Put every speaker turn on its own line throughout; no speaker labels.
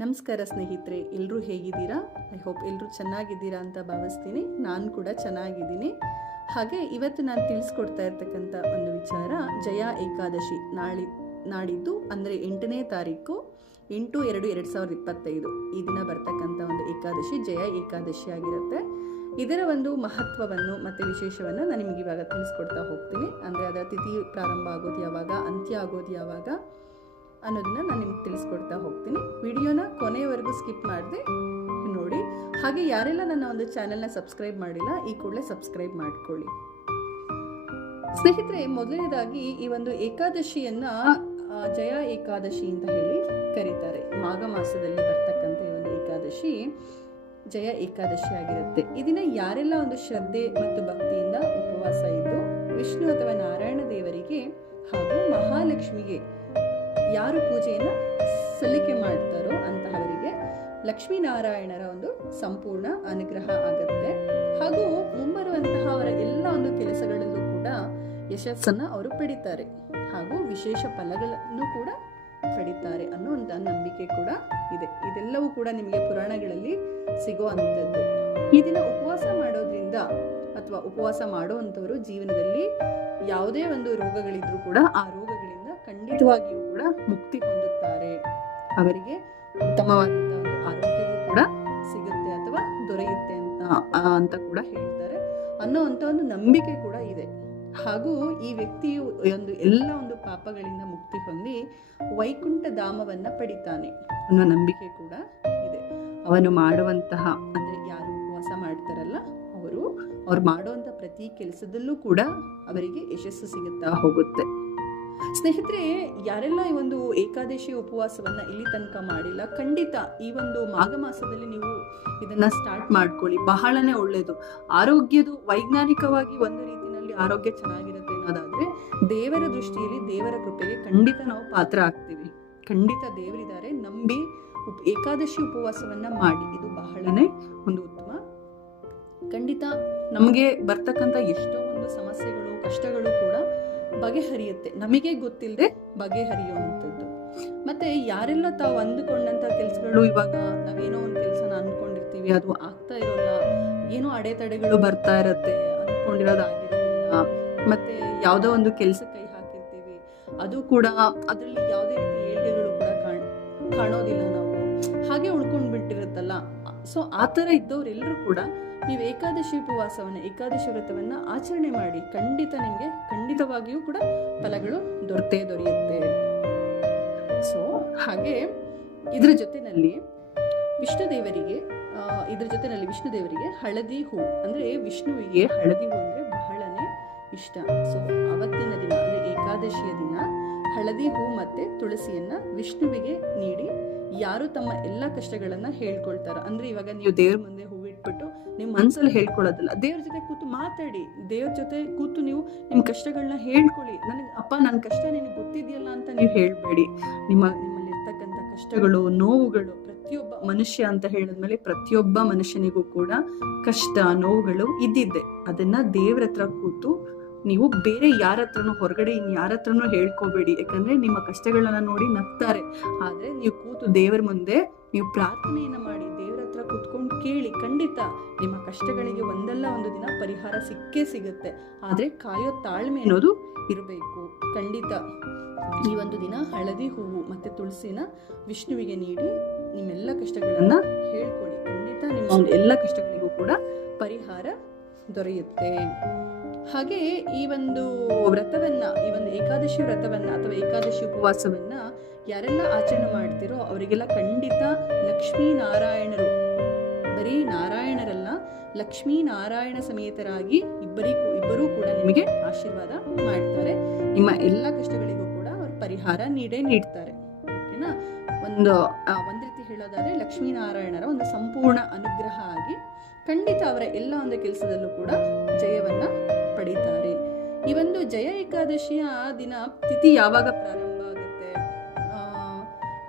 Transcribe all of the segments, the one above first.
ನಮಸ್ಕಾರ ಸ್ನೇಹಿತರೆ ಎಲ್ಲರೂ ಹೇಗಿದ್ದೀರಾ? ಐ ಹೋಪ್ ಎಲ್ಲರೂ ಚೆನ್ನಾಗಿದ್ದೀರಾ ಅಂತ ಭಾವಿಸ್ತೀನಿ. ನಾನು ಕೂಡ ಚೆನ್ನಾಗಿದ್ದೀನಿ. ಹಾಗೆ ಇವತ್ತು ನಾನು ತಿಳಿಸ್ಕೊಡ್ತಾ ಇರ್ತಕ್ಕಂಥ ಒಂದು ವಿಚಾರ, ಜಯ ಏಕಾದಶಿ ನಾಳಿ, ನಾಡಿದ್ದು ಅಂದರೆ ಎಂಟನೇ ತಾರೀಕು ಎಂಟು ಎರಡು ಎರಡು ಸಾವಿರದ ಇಪ್ಪತ್ತೈದು. ಈ ದಿನ ಬರ್ತಕ್ಕಂಥ ಒಂದು ಏಕಾದಶಿ ಜಯ ಏಕಾದಶಿ ಆಗಿರುತ್ತೆ. ಇದರ ಒಂದು ಮಹತ್ವವನ್ನು ಮತ್ತು ವಿಶೇಷವನ್ನು ನಾನು ನಿಮಗೆ ಇವಾಗ ತಿಳಿಸ್ಕೊಡ್ತಾ ಹೋಗ್ತೀನಿ. ಅಂದರೆ ಅದರ ತಿಥಿ ಪ್ರಾರಂಭ ಆಗೋದು ಯಾವಾಗ, ಅಂತ್ಯ ಆಗೋದು ಯಾವಾಗ? ಅನ್ನೋದನ್ನ ನಾನು ನಿಮ್ಗೆ ತಿಳಿಸ್ಕೊಡ್ತಾ ಹೋಗ್ತೀನಿ. ವಿಡಿಯೋನ ಕೊನೆಯವರೆಗೂ ಸ್ಕಿಪ್ ಮಾಡಿದೆ ನೋಡಿ. ಹಾಗೆ ಯಾರೆಲ್ಲ ನನ್ನ ಒಂದು ಚಾನೆಲ್ನ ಸಬ್ಸ್ಕ್ರೈಬ್ ಮಾಡಿಲ್ಲ, ಈ ಕೂಡಲೇ ಸಬ್ಸ್ಕ್ರೈಬ್ ಮಾಡ್ಕೊಳ್ಳಿ. ಸ್ನೇಹಿತರೆ, ಮೊದಲನೇದಾಗಿ ಈ ಒಂದು ಏಕಾದಶಿಯನ್ನ ಜಯ ಏಕಾದಶಿ ಅಂತ ಹೇಳಿ ಕರೀತಾರೆ. ಮಾಘ ಮಾಸದಲ್ಲಿ ಬರ್ತಕ್ಕಂಥ ಈ ಒಂದು ಏಕಾದಶಿ ಜಯ ಏಕಾದಶಿ ಆಗಿರುತ್ತೆ. ಇದನ್ನ ಯಾರೆಲ್ಲ ಒಂದು ಶ್ರದ್ಧೆ ಮತ್ತು ಭಕ್ತಿಯಿಂದ ಉಪವಾಸ ಇದ್ದು ವಿಷ್ಣು ಅಥವಾ ನಾರಾಯಣ ದೇವರಿಗೆ ಹಾಗೂ ಮಹಾಲಕ್ಷ್ಮಿಗೆ ಯಾರು ಪೂಜೆಯನ್ನು ಸಲ್ಲಿಕೆ ಮಾಡ್ತಾರೋ ಅಂತಹವರಿಗೆ ಲಕ್ಷ್ಮೀನಾರಾಯಣರ ಒಂದು ಸಂಪೂರ್ಣ ಅನುಗ್ರಹ ಆಗತ್ತೆ. ಹಾಗೂ ಮುಂಬರುವಂತಹ ಅವರ ಎಲ್ಲ ಒಂದು ಕೆಲಸಗಳಲ್ಲೂ ಕೂಡ ಯಶಸ್ಸನ್ನು ಅವರು ಪಡಿತಾರೆ. ಹಾಗೂ ವಿಶೇಷ ಫಲಗಳನ್ನು ಕೂಡ ಪಡಿತಾರೆ ಅನ್ನೋ ಒಂದು ನಂಬಿಕೆ ಕೂಡ ಇದೆ. ಇದೆಲ್ಲವೂ ಕೂಡ ನಿಮಗೆ ಪುರಾಣಗಳಲ್ಲಿ ಸಿಗುವಂಥದ್ದು ಈ ದಿನ ಉಪವಾಸ ಮಾಡೋದ್ರಿಂದ ಅಥವಾ ಉಪವಾಸ ಮಾಡುವಂಥವರು ಜೀವನದಲ್ಲಿ ಯಾವುದೇ ಒಂದು ರೋಗಗಳಿದ್ರೂ ಕೂಡ ಆ ರೋಗಗಳಿಂದ ಖಂಡಿತವಾಗಿಯೂ ಕೂಡ ಮುಕ್ತಿ ಹೊಂದುತ್ತಾರೆ. ಅವರಿಗೆ ಉತ್ತಮವಾದಂತಹ ಒಂದು ಕೂಡ ಸಿಗುತ್ತೆ ಅಥವಾ ದೊರೆಯುತ್ತೆ ಅಂತ ಅಂತ ಕೂಡ ಹೇಳ್ತಾರೆ. ಅನ್ನೋ ಅಂತ ಒಂದು ನಂಬಿಕೆ ಕೂಡ ಇದೆ. ಹಾಗೂ ಈ ವ್ಯಕ್ತಿಯು ಒಂದು ಎಲ್ಲ ಒಂದು ಪಾಪಗಳಿಂದ ಮುಕ್ತಿ ಹೊಂದಿ ವೈಕುಂಠ ಧಾಮವನ್ನ ಪಡಿತಾನೆ ಅನ್ನೋ ನಂಬಿಕೆ ಕೂಡ ಇದೆ. ಅವನು ಮಾಡುವಂತಹ, ಅಂದ್ರೆ ಯಾರು ಉಪವಾಸ ಮಾಡ್ತಾರಲ್ಲ, ಅವರು, ಅವ್ರು ಮಾಡುವಂಥ ಪ್ರತಿ ಕೆಲಸದಲ್ಲೂ ಕೂಡ ಅವರಿಗೆ ಯಶಸ್ಸು ಸಿಗುತ್ತಾ ಹೋಗುತ್ತೆ. ಸ್ನೇಹಿತರೆ, ಯಾರೆಲ್ಲ ಈ ಒಂದು ಏಕಾದಶಿ ಉಪವಾಸವನ್ನ ಇಲ್ಲಿ ತನಕ ಮಾಡಿಲ್ಲ, ಖಂಡಿತ ಈ ಒಂದು ಮಾಘ ಮಾಸದಲ್ಲಿ ನೀವು ಇದನ್ನ ಸ್ಟಾರ್ಟ್ ಮಾಡ್ಕೊಳ್ಳಿ. ಬಹಳನೇ ಒಳ್ಳೆಯದು ಆರೋಗ್ಯದು ವೈಜ್ಞಾನಿಕವಾಗಿ ಒಂದು ರೀತಿಯಲ್ಲಿ ಆರೋಗ್ಯ ಚೆನ್ನಾಗಿರುತ್ತೆ ಅನ್ನೋದಾದ್ರೆ, ದೇವರ ದೃಷ್ಟಿಯಲ್ಲಿ ದೇವರ ಕೃಪೆಗೆ ಖಂಡಿತ ನಾವು ಪಾತ್ರ ಆಗ್ತೀವಿ. ಖಂಡಿತ ದೇವರಿದ್ದಾರೆ, ನಂಬಿ ಉಪ್, ಏಕಾದಶಿ ಉಪವಾಸವನ್ನ ಮಾಡಿ. ಇದು ಬಹಳನೇ ಒಂದು ಉತ್ತಮ. ಖಂಡಿತ ನಮಗೆ ಬರ್ತಕ್ಕಂಥ ಎಷ್ಟೋ ಒಂದು ಸಮಸ್ಯೆಗಳು, ಕಷ್ಟಗಳು ಕೂಡ ಬಗೆಹರಿಯುತ್ತೆ. ನಮಗೆ ಗೊತ್ತಿಲ್ಲದೆ ಬಗೆಹರಿಯುವಂಥದ್ದು. ಮತ್ತೆ ಯಾರೆಲ್ಲ ತಾವು ಅಂದುಕೊಂಡಂತ ಕೆಲಸಗಳು, ಇವಾಗ ನಾವೇನೋ ಒಂದು ಕೆಲಸನ ಅಂದ್ಕೊಂಡಿರ್ತೀವಿ, ಅದು ಆಗ್ತಾ ಇರೋಲ್ಲ, ಏನೋ ಅಡೆತಡೆಗಳು ಬರ್ತಾ ಇರತ್ತೆ ಅಂದ್ಕೊಂಡಿರೋದಾಗಿರೋದಿಲ್ಲ. ಮತ್ತೆ ಯಾವುದೋ ಒಂದು ಕೆಲಸ ಕೈ ಹಾಕಿರ್ತೀವಿ, ಅದು ಕೂಡ ಅದರಲ್ಲಿ ಯಾವುದೇ ರೀತಿ ಏಳಿಗೆಗಳು ಕೂಡ ಕಾಣ್, ಕಾಣೋದಿಲ್ಲ ನಾವು. ಹಾಗೆ ಉಳ್ಕೊಂಡು ಬಿಟ್ಟಿರುತ್ತಲ್ಲ ಸೊ ಆ ಥರ ಇದ್ದವರೆಲ್ಲರೂ ಕೂಡ ನೀವು ಏಕಾದಶಿ ಉಪವಾಸವನ್ನ ಏಕಾದಶಿ ವ್ರತವನ್ನ ಆಚರಣೆ ಮಾಡಿ ಖಂಡಿತ ನಿಮಗೆ ಖಂಡಿತವಾಗಿಯೂ ಕೂಡ ಫಲಗಳು ದೊರೆತೇ ದೊರೆಯುತ್ತೆ. ಸೊ ಹಾಗೆ ಇದ್ರ ಜೊತೆನಲ್ಲಿ ವಿಷ್ಣು ದೇವರಿಗೆ ಆ, ಇದ್ರ ಜೊತೆನಲ್ಲಿ ವಿಷ್ಣು ದೇವರಿಗೆ ಹಳದಿ ಹೂ ಅಂದ್ರೆ ವಿಷ್ಣುವಿಗೆ ಹಳದಿ ಹೂ ಅಂದ್ರೆ ಬಹಳನೇ ಇಷ್ಟ. ಸೊ ಅವತ್ತಿನ ದಿನ ಅಂದ್ರೆ ಏಕಾದಶಿಯ ದಿನ ಹಳದಿ ಹೂ ಮತ್ತೆ ತುಳಸಿಯನ್ನ ವಿಷ್ಣುವಿಗೆ ನೀಡಿ ಯಾರು ತಮ್ಮ ಎಲ್ಲ ಕಷ್ಟಗಳನ್ನ ಹೇಳ್ಕೊಳ್ತಾರ ಅಂದ್ರೆ ಇವಾಗ ನೀವು ದೇವ್ರ ಮುಂದೆ ಹೂ ಇಟ್ಬಿಟ್ಟು ನಿಮ್ಮ ಮನಸ್ಸಲ್ಲಿ ಹೇಳ್ಕೊಳ್ಳೋದಿಲ್ಲ. ದೇವ್ರ ಜೊತೆ ಕೂತು ಮಾತಾಡಿ. ದೇವ್ರ ಜೊತೆ ಕೂತು ನೀವು ನಿಮ್ಮ ಕಷ್ಟಗಳನ್ನ ಹೇಳ್ಕೊಳ್ಳಿ. ನನಗೆ, ಅಪ್ಪ ನನ್ನ ಕಷ್ಟ ನಿನಗೆ ಗೊತ್ತಿದೆಯಲ್ಲ ಅಂತ ನೀವು ಹೇಳಬೇಡಿ. ನಿಮ್ಮ ನಿಮ್ಮಲ್ಲಿ ಇರ್ತಕ್ಕಂಥ ಕಷ್ಟಗಳು, ನೋವುಗಳು ಪ್ರತಿಯೊಬ್ಬ ಮನುಷ್ಯ ಅಂತ ಹೇಳಿದ್ಮೇಲೆ ಪ್ರತಿಯೊಬ್ಬ ಮನುಷ್ಯನಿಗೂ ಕೂಡ ಕಷ್ಟ, ನೋವುಗಳು ಇದ್ದಿದ್ದೆ. ಅದನ್ನ ದೇವ್ರ ಕೂತು ನೀವು ಬೇರೆ ಯಾರ ಹತ್ರನೂ ಹೊರಗಡೆ ಇನ್ ಯಾರ ಹತ್ರನೂ ಹೇಳ್ಕೋಬೇಡಿ. ಯಾಕಂದ್ರೆ ನಿಮ್ಮ ಕಷ್ಟಗಳನ್ನ ನೋಡಿ ನಗ್ತಾರೆ. ಆದ್ರೆ ನೀವು ಕೂತು ದೇವರ ಮುಂದೆ ನೀವು ಪ್ರಾರ್ಥನೆಯನ್ನ ಮಾಡಿ, ದೇವರ ಹತ್ರ ಕೂತ್ಕೊಂಡು ಕೇಳಿ, ಖಂಡಿತ ನಿಮ್ಮ ಕಷ್ಟಗಳಿಗೆ ಒಂದಲ್ಲ ಒಂದು ದಿನ ಪರಿಹಾರ ಸಿಕ್ಕೇ ಸಿಗುತ್ತೆ. ಆದ್ರೆ ಕಾಯೋ ತಾಳ್ಮೆ ಅನ್ನೋದು ಇರಬೇಕು. ಖಂಡಿತ ಈ ಒಂದು ದಿನ ಹಳದಿ ಹೂವು ಮತ್ತೆ ತುಳಸಿನ ವಿಷ್ಣುವಿಗೆ ನೀಡಿ ನಿಮ್ಮೆಲ್ಲ ಕಷ್ಟಗಳನ್ನ ಹೇಳ್ಕೊಳ್ಳಿ ಖಂಡಿತ ನಿಮ್ಮ ಒಂದು ಎಲ್ಲ ಕಷ್ಟಗಳಿಗೂ ಕೂಡ ಪರಿಹಾರ ದೊರೆಯುತ್ತೆ. ಹಾಗೆ ಈ ಒಂದು ವ್ರತವನ್ನು, ಈ ಒಂದು ಏಕಾದಶಿ ವ್ರತವನ್ನು ಅಥವಾ ಏಕಾದಶಿ ಉಪವಾಸವನ್ನ ಯಾರೆಲ್ಲ ಆಚರಣೆ ಮಾಡ್ತಿರೋ ಅವರಿಗೆಲ್ಲ ಖಂಡಿತ ಲಕ್ಷ್ಮೀನಾರಾಯಣರು ಬರೀ ನಾರಾಯಣರಲ್ಲ ಲಕ್ಷ್ಮೀನಾರಾಯಣ ಸಮೇತರಾಗಿ ಇಬ್ಬರಿಗೂ ಇಬ್ಬರೂ ಕೂಡ ನಿಮಗೆ ಆಶೀರ್ವಾದ ಮಾಡ್ತಾರೆ. ನಿಮ್ಮ ಎಲ್ಲ ಕಷ್ಟಗಳಿಗೂ ಕೂಡ ಅವರು ಪರಿಹಾರ ನೀಡೇ ನೀಡ್ತಾರೆ. ಓಕೆನಾ? ಒಂದು ಒಂದು ಒಂದ್ ರೀತಿ ಹೇಳೋದಾದ್ರೆ ಲಕ್ಷ್ಮೀನಾರಾಯಣರ ಒಂದು ಸಂಪೂರ್ಣ ಅನುಗ್ರಹ ಆಗಿ ಖಂಡಿತ ಅವರ ಎಲ್ಲ ಒಂದು ಕೆಲಸದಲ್ಲೂ ಕೂಡ ಜಯವನ್ನ ಪಡೀತಾರೆ. ಈ ಒಂದು ಜಯ ಏಕಾದಶಿಯ ದಿನ ತಿಥಿ ಯಾವಾಗ ಪ್ರಾರಂಭ ಆಗುತ್ತೆ?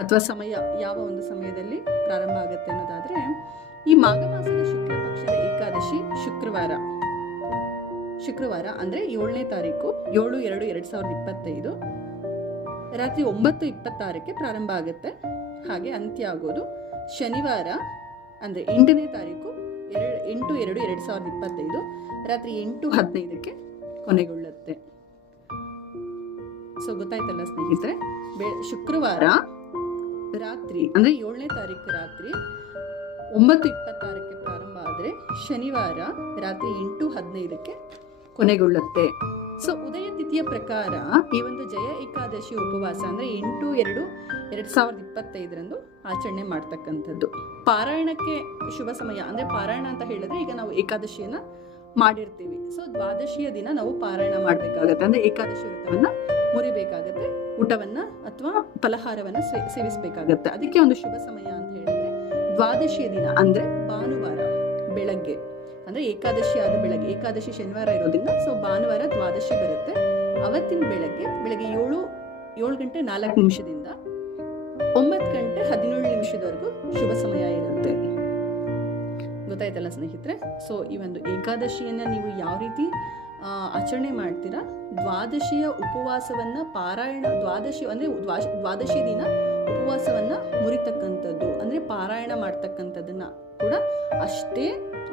ಅಥವಾ ಸಮಯ ಯಾವ ಒಂದು ಸಮಯದಲ್ಲಿ ಪ್ರಾರಂಭ ಆಗುತ್ತೆ ಅನ್ನೋದಾದ್ರೆ, ಈ ಮಾಘ ಮಾಸದ ಶುಕ್ಲ ಪಕ್ಷದ ಏಕಾದಶಿ ಶುಕ್ರವಾರ. ಶುಕ್ರವಾರ ಅಂದ್ರೆ ಏಳನೇ ತಾರೀಕು ಏಳು ಎರಡು ಎರಡ್ ಸಾವಿರದ ಇಪ್ಪತ್ತೈದು. ರಾತ್ರಿ ಒಂಬತ್ತು ಇಪ್ಪತ್ತಾರಕ್ಕೆ ಪ್ರಾರಂಭ ಆಗುತ್ತೆ. ಹಾಗೆ ಅಂತ್ಯ ಆಗೋದು ಶನಿವಾರ ಅಂದ್ರೆ ಎಂಟನೇ ತಾರೀಕು ಎರಡು, ಎಂಟು, ಎರಡು ಎರಡು ಸಾವಿರದ ಇಪ್ಪತ್ತೈದು, ರಾತ್ರಿ ಎಂಟು ಹದಿನೈದಕ್ಕೆ ಕೊನೆಗೊಳ್ಳುತ್ತೆ. ಸೊ ಗೊತ್ತಾಯ್ತಲ್ಲ ಸ್ನೇಹಿತರೆ? ಬೆ, ಶುಕ್ರವಾರ ರಾತ್ರಿ, ಅಂದರೆ ಏಳನೇ ತಾರೀಕು ರಾತ್ರಿ, ಒಂಬತ್ತು ಇಪ್ಪತ್ತಾರಕ್ಕೆ ಪ್ರಾರಂಭ ಆದರೆ ಶನಿವಾರ ರಾತ್ರಿ ಎಂಟು ಹದಿನೈದಕ್ಕೆ ಕೊನೆಗೊಳ್ಳುತ್ತೆ. ಸೊ ಉದಯ ತಿಥಿಯ ಪ್ರಕಾರ ಈ ಒಂದು ಜಯ ಏಕಾದಶಿ ಉಪವಾಸ ಅಂದರೆ ಎಂಟು, ಎರಡು ಎರಡು ಸಾವಿರದ ಇಪ್ಪತ್ತೈದರಂದು ಆಚರಣೆ ಮಾಡ್ತಕ್ಕಂಥದ್ದು. ಪಾರಾಯಣಕ್ಕೆ ಶುಭ ಸಮಯ ಅಂದರೆ ಪಾರಾಯಣ ಅಂತ ಹೇಳಿದ್ರೆ ಈಗ ನಾವು ಏಕಾದಶಿಯನ್ನ ಮಾಡಿರ್ತೀವಿ. ಸೊ ದ್ವಾದಶಿಯ ದಿನ ನಾವು ಪಾರಾಯಣ ಮಾಡಬೇಕಾಗತ್ತೆ. ಅಂದರೆ ಏಕಾದಶಿ ವ್ರತವನ್ನು ಮುರಿಬೇಕಾಗತ್ತೆ, ಊಟವನ್ನು ಅಥವಾ ಫಲಹಾರವನ್ನು ಸೇವಿಸಬೇಕಾಗತ್ತೆ. ಅದಕ್ಕೆ ಒಂದು ಶುಭ ಸಮಯ ಅಂತ ಹೇಳಿದ್ರೆ ದ್ವಾದಶಿಯ ದಿನ ಅಂದರೆ ಭಾನುವಾರ ಬೆಳಗ್ಗೆ. ಅಂದ್ರೆ ಏಕಾದಶಿ ಆದ ಬೆಳಗ್ಗೆ, ಏಕಾದಶಿ ಶನಿವಾರ ಇರೋದ್ರಿಂದ ಸೊ ಭಾನುವಾರ ದ್ವಾದಶಿ ಬರುತ್ತೆ. ಅವತ್ತಿನ ಬೆಳಗ್ಗೆ ಬೆಳಗ್ಗೆ ಏಳು ಏಳು ಗಂಟೆ ನಾಲ್ಕು ನಿಮಿಷದಿಂದ ಒಂಬತ್ತು ಗಂಟೆ ಹದಿನೇಳು ನಿಮಿಷದವರೆಗೂ ಶುಭ ಸಮಯ ಇರುತ್ತೆ. ಗೊತ್ತಾಯ್ತಲ್ಲ ಸ್ನೇಹಿತರೆ? ಸೊ ಈ ಒಂದು ಏಕಾದಶಿಯನ್ನ ನೀವು ಯಾವ ರೀತಿ ಆಚರಣೆ ಮಾಡ್ತೀರಾ? ದ್ವಾದಶಿಯ ಉಪವಾಸವನ್ನ ಪಾರಾಯಣ, ದ್ವಾದಶಿ ಅಂದ್ರೆ ದ್ವಾದಶಿ ದಿನ ಉಪವಾಸವನ್ನ ಮುರಿತಕ್ಕಂಥದ್ದು, ಅಂದ್ರೆ ಪಾರಾಯಣ ಮಾಡ್ತಕ್ಕಂಥದ್ದನ್ನು ಕೂಡ ಅಷ್ಟೇ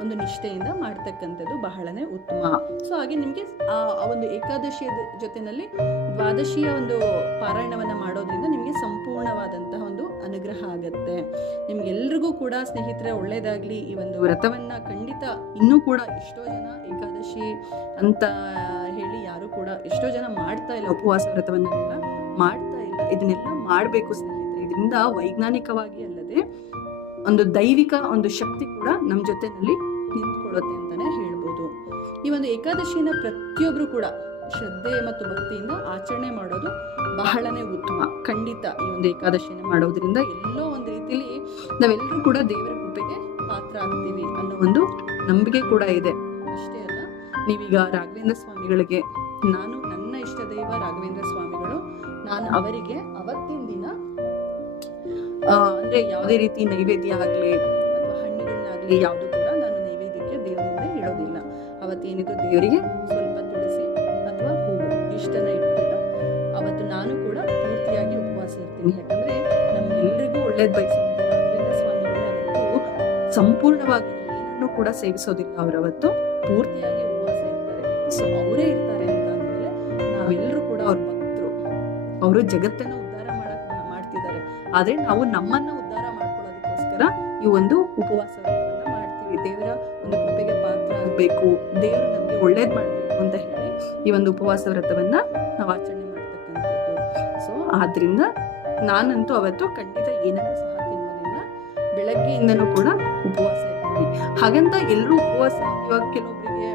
ಒಂದು ನಿಷ್ಠೆಯಿಂದ ಮಾಡ್ತಕ್ಕಂಥದ್ದು ಬಹಳನೇ ಉತ್ತಮ. ಸೊ ಹಾಗೆ ನಿಮಗೆ ಆ ಒಂದು ಏಕಾದಶಿಯ ಜೊತೆಯಲ್ಲಿ ದ್ವಾದಶಿಯ ಒಂದು ಪಾರಾಯಣವನ್ನು ಮಾಡೋದ್ರಿಂದ ನಿಮಗೆ ಸಂಪೂರ್ಣವಾದಂತಹ ಒಂದು ಅನುಗ್ರಹ ಆಗತ್ತೆ. ನಿಮ್ಗೆಲ್ರಿಗೂ ಕೂಡ ಸ್ನೇಹಿತರೆ ಒಳ್ಳೇದಾಗ್ಲಿ. ಈ ಒಂದು ವ್ರತವನ್ನ ಖಂಡಿತ ಇನ್ನೂ ಕೂಡ ಎಷ್ಟೋ ಜನ ಏಕಾದಶಿ ಅಂತ ಹೇಳಿ ಯಾರು ಕೂಡ ಎಷ್ಟೋ ಜನ ಮಾಡ್ತಾ ಇಲ್ಲ ಉಪವಾಸ ವ್ರತವನ್ನೆಲ್ಲ ಮಾಡ್ತಾ ಇಲ್ಲ. ಇದನ್ನೆಲ್ಲ ಮಾಡಬೇಕು ಸ್ನೇಹಿತರೆ. ಇದರಿಂದ ವೈಜ್ಞಾನಿಕವಾಗಿ ಅಲ್ಲದೆ ಒಂದು ದೈವಿಕ ಒಂದು ಶಕ್ತಿ ಕೂಡ ನಮ್ಮ ಜೊತೆನಲ್ಲಿ ನಿಂತ್ಕೊಳ್ಳುತ್ತೆ ಅಂತಾನೆ ಹೇಳ್ಬೋದು. ಈ ಒಂದು ಏಕಾದಶಿನ ಪ್ರತಿಯೊಬ್ಬರು ಕೂಡ ಶ್ರದ್ಧೆ ಮತ್ತು ಭಕ್ತಿಯಿಂದ ಆಚರಣೆ ಮಾಡೋದು ಬಹಳನೇ ಉತ್ತಮ. ಖಂಡಿತ ಈ ಒಂದು ಏಕಾದಶಿಯನ್ನು ಮಾಡೋದ್ರಿಂದ ಎಲ್ಲೋ ಒಂದು ರೀತಿಲಿ ನಾವೆಲ್ಲರೂ ಕೂಡ ದೇವರ ಕೃಪೆಗೆ ಪಾತ್ರ ಆಗ್ತೀವಿ ಅನ್ನೋ ಒಂದು ನಂಬಿಕೆ ಕೂಡ ಇದೆ. ಅಷ್ಟೇ ಅಲ್ಲ, ನೀವೀಗ ರಾಘವೇಂದ್ರ ಸ್ವಾಮಿಗಳಿಗೆ, ನಾನು ನನ್ನ ಇಷ್ಟ ದೈವ ರಾಘವೇಂದ್ರ ಸ್ವಾಮಿಗಳು, ನಾನು ಅವರಿಗೆ ಅಂದ್ರೆ ಯಾವುದೇ ರೀತಿ ನೈವೇದ್ಯ ಆಗಲಿ ಅಥವಾ ಹಣ್ಣುಗಳನ್ನಾಗಲಿ ಯಾವುದು ಕೂಡ ನಾನು ನೈವೇದ್ಯಕ್ಕೆ ದೇವರ ಮುಂದೆ ಇಡೋದಿಲ್ಲ. ಅವತ್ತೇನಿದ್ರು ದೇವರಿಗೆ ಸ್ವಲ್ಪ ತುಳಸಿ ಅಥವಾ ಹೂವು ಇಷ್ಟನ ಇಟ್ಬಿಟ್ಟು ಅವತ್ತು ನಾನು ಕೂಡ ಪೂರ್ತಿಯಾಗಿ ಉಪವಾಸ ಇರ್ತೀನಿ. ಯಾಕಂದ್ರೆ ನಮ್ಗೆಲ್ರಿಗೂ ಒಳ್ಳೇದು ಬಯಸುವಂತ ರಾಘವೇಂದ್ರ ಸ್ವಾಮಿಗಳು ಸಂಪೂರ್ಣವಾಗಿ ಏನನ್ನು ಕೂಡ ಸೇವಿಸೋದಿಲ್ಲ. ಅವರವತ್ತು ಪೂರ್ತಿಯಾಗಿ ಉಪವಾಸ ಇರ್ತಾರೆ. ಸೊ ಅವರೇ ಇರ್ತಾರೆ ಅಂತ ಅಂದಮೇಲೆ ನಾವೆಲ್ಲರೂ ಕೂಡ ಅವ್ರ ಭಕ್ತರು. ಅವರು ಜಗತ್ತನ್ನ ಆದ್ರೆ ನಾವು ನಮ್ಮನ್ನ ಉದ್ಧಾರ ಮಾಡ್ಕೊಳ್ಳೋದಕ್ಕೋಸ್ಕರ ಈ ಒಂದು ಉಪವಾಸ ಮಾಡ್ತೀವಿ. ದೇವರ ಒಂದು ಕೃಪೆಗೆ ಪಾತ್ರ ಆಗಬೇಕು. ದೇವರು ನಮಗೆ ಒಳ್ಳೇದ್ ಮಾಡಬೇಕು ಅಂತ ಹೇಳಿ ಈ ಒಂದು ಉಪವಾಸ ವ್ರತವನ್ನ ನಾವು ಆಚರಣೆ ಮಾಡ್ತಕ್ಕಂಥದ್ದು. ಸೊ ಆದ್ರಿಂದ ನಾನಂತೂ ಅವತ್ತು ಖಂಡಿತ ಏನನ್ನೂ ಸಹ ತಿನ್ನೋದಿಲ್ಲ. ಬೆಳಗ್ಗೆಯಿಂದನೂ ಕೂಡ ಉಪವಾಸ ಇರ್ತೀನಿ ಹಾಗಂತ ಎಲ್ಲರೂ ಉಪವಾಸ, ಇವಾಗ ಕೆಲವೊಬ್ಬರಿಗೆ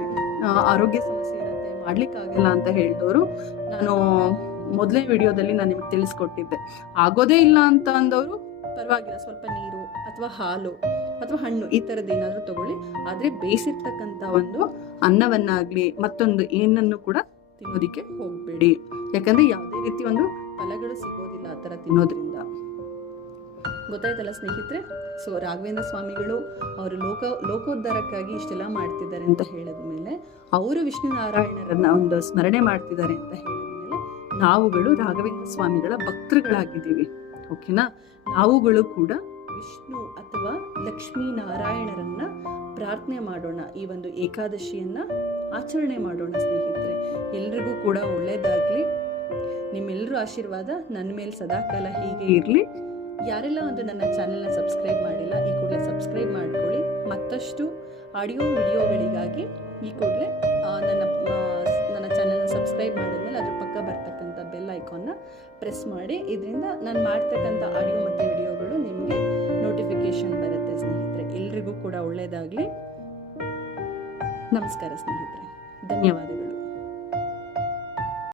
ಆರೋಗ್ಯ ಸಮಸ್ಯೆ ಇರುತ್ತೆ ಮಾಡ್ಲಿಕ್ಕೆ ಆಗಲ್ಲ ಅಂತ ಹೇಳಿದವರು ನಾನು ಮೊದಲನೇ ವಿಡಿಯೋದಲ್ಲಿ ನಾನು ನಿಮಗೆ ತಿಳಿಸ್ಕೊಟ್ಟಿದ್ದೆ. ಆಗೋದೇ ಇಲ್ಲ ಅಂತ ಅಂದವರು ಪರವಾಗಿಲ್ಲ, ಸ್ವಲ್ಪ ನೀರು ಅಥವಾ ಹಾಲು ಅಥವಾ ಹಣ್ಣು ಈ ಥರದ್ದು ಏನಾದರೂ ತಗೊಳ್ಳಿ. ಆದರೆ ಬೇಯಿಸಿರ್ತಕ್ಕಂಥ ಒಂದು ಅನ್ನವನ್ನಾಗಲಿ ಮತ್ತೊಂದು ಏನನ್ನು ಕೂಡ ತಿನ್ನೋದಕ್ಕೆ ಹೋಗಬೇಡಿ. ಯಾಕಂದ್ರೆ ಯಾವುದೇ ರೀತಿ ಒಂದು ಫಲಗಳು ಸಿಗೋದಿಲ್ಲ ಆ ಥರ ತಿನ್ನೋದ್ರಿಂದ. ಗೊತ್ತಾಯ್ತಲ್ಲ ಸ್ನೇಹಿತರೆ? ಸೊ ರಾಘವೇಂದ್ರ ಸ್ವಾಮಿಗಳು ಅವರು ಲೋಕ, ಲೋಕೋದ್ಧಾರಕ್ಕಾಗಿ ಇಷ್ಟೆಲ್ಲ ಮಾಡ್ತಿದ್ದಾರೆ ಅಂತ ಹೇಳಿದ ಮೇಲೆ ಅವರು ವಿಷ್ಣು ನಾರಾಯಣರನ್ನ ಒಂದು ಸ್ಮರಣೆ ಮಾಡ್ತಿದ್ದಾರೆ ಅಂತ ಹೇಳಿದ ನಾವುಗಳು ರಾಘವೇಂದ್ರ ಸ್ವಾಮಿಗಳ ಭಕ್ತೃಗಳಾಗಿದ್ದೀವಿ ಓಕೆನಾ? ನಾವುಗಳು ಕೂಡ ವಿಷ್ಣು ಅಥವಾ ಲಕ್ಷ್ಮೀ ನಾರಾಯಣರನ್ನ ಪ್ರಾರ್ಥನೆ ಮಾಡೋಣ, ಈ ಒಂದು ಏಕಾದಶಿಯನ್ನ ಆಚರಣೆ ಮಾಡೋಣ ಸ್ನೇಹಿತರೆ. ಎಲ್ರಿಗೂ ಕೂಡ ಒಳ್ಳೇದಾಗ್ಲಿ. ನಿಮ್ಮೆಲ್ಲರೂ ಆಶೀರ್ವಾದ ನನ್ನ ಮೇಲೆ ಸದಾಕಾಲ ಹೀಗೆ ಇರಲಿ. ಯಾರೆಲ್ಲ ಒಂದು ನನ್ನ ಚಾನೆಲ್ನ ಸಬ್ಸ್ಕ್ರೈಬ್ ಮಾಡಿಲ್ಲ, ಈ ಕೂಡಲೇ ಸಬ್ಸ್ಕ್ರೈಬ್ ಮಾಡ್ಕೊಳ್ಳಿ. ಮತ್ತಷ್ಟು ಆಡಿಯೋ ವಿಡಿಯೋಗಳಿಗಾಗಿ ಈ ಕೂಡಲೇ ನನ್ನ ಮಾಡಿ ಇದರಿಂದ ನಾನು ಮಾಡ್ತಕ್ಕಂಥ ಆಡಿಯೋ ಮತ್ತು ವಿಡಿಯೋಗಳು ನಿಮಗೆ ನೋಟಿಫಿಕೇಶನ್ ಬರುತ್ತೆ ಸ್ನೇಹಿತರೆ. ಎಲ್ರಿಗೂ ಕೂಡ ಒಳ್ಳೆಯದಾಗಲಿ ನಮಸ್ಕಾರ ಸ್ನೇಹಿತರೆ. ಧನ್ಯವಾದಗಳು.